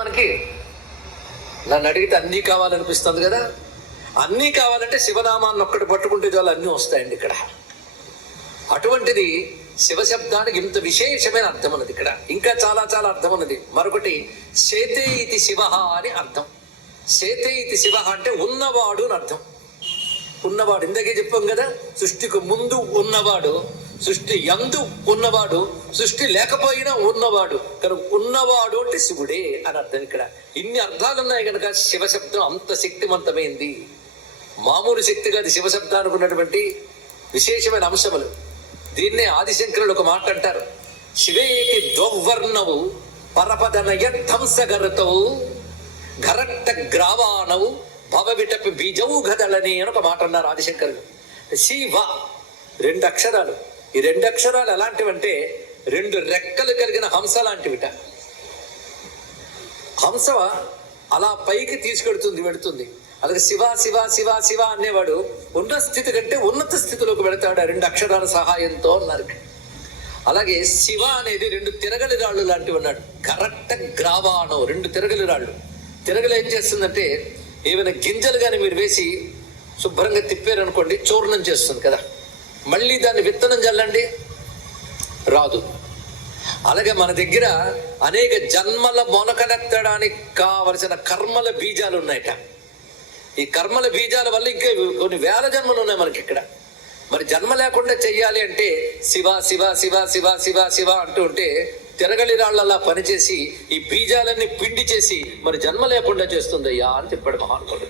మనకి నన్ను అడిగితే అన్నీ కావాలనిపిస్తుంది కదా. అన్నీ కావాలంటే శివనామాన్ని ఒక్కటి పట్టుకుంటే చాలు అన్నీ వస్తాయండి ఇక్కడ. అటువంటిది శివశబ్దానికి ఇంత విశేషమైన అర్థం ఉన్నది ఇక్కడ. ఇంకా చాలా చాలా అర్థం ఉన్నది. మరొకటి శేతే ఇతి శివ అని అర్థం. శేతే ఇతి శివ అంటే ఉన్నవాడు అని అర్థం. ఉన్నవాడు ఇందాకే చెప్పాం కదా, సృష్టికి ముందు ఉన్నవాడు, సృష్టి యందు ఉన్నవాడు, సృష్టి లేకపోయినా ఉన్నవాడు కనుక ఉన్నవాడు అంటే శివుడే అని అర్థం. ఇక్కడ ఇన్ని అర్థాలు ఉన్నాయి కనుక శివశబ్దం అంత శక్తివంతమైంది. మామూలు శక్తి కాదు శివశబ్దానికి ఉన్నటువంటి విశేషమైన అంశములు. దీన్నే ఆదిశంకరులు ఒక మాట అంటారు, శివేకి ద్వవర్ణవు పరపదనయధ్వంసగరతవు ఘరట్ట గ్రావాణవు భవవిటపి బీజవు గదలని అని ఒక మాట అన్నారు ఆదిశంకరులు. శివ రెండు అక్షరాలు. ఈ రెండు అక్షరాలు ఎలాంటివంటే రెండు రెక్కలు కలిగిన హంస లాంటివిట. హంస అలా పైకి తీసుకెడుతుంది, వెడుతుంది. అలాగే శివ శివ శివ శివ అనేవాడు ఉన్న స్థితి కంటే ఉన్నత స్థితిలోకి వెళతాడు ఆ రెండు అక్షరాల సహాయంతో అన్నారు. అలాగే శివ అనేది రెండు తిరగలి రాళ్ళు లాంటివి అన్నాడు. కరెక్ట్ గ్రావాణం రెండు తిరగలి రాళ్ళు. తిరగలు ఏం చేస్తుందంటే ఏమైనా గింజలు కానీ మీరు వేసి శుభ్రంగా తిప్పారనుకోండి చూర్ణం చేస్తుంది కదా, మళ్ళీ దాన్ని విత్తనం చల్లండి రాదు. అలాగే మన దగ్గర అనేక జన్మల మొలకనెత్తడానికి కావలసిన కర్మల బీజాలు ఉన్నాయట. ఈ కర్మల బీజాల వల్ల ఇంకా కొన్ని వేల జన్మలు ఉన్నాయి మనకి ఇక్కడ. మరి జన్మ లేకుండా చెయ్యాలి అంటే శివ శివ శివ శివ శివ శివ అంటూ ఉంటే తిరగలి రాళ్ళలా పనిచేసి ఈ బీజాలన్నీ పిండి చేసి మరి జన్మ లేకుండా చేస్తుందయ్యా అని చెప్పాడు మహానుభావుడు.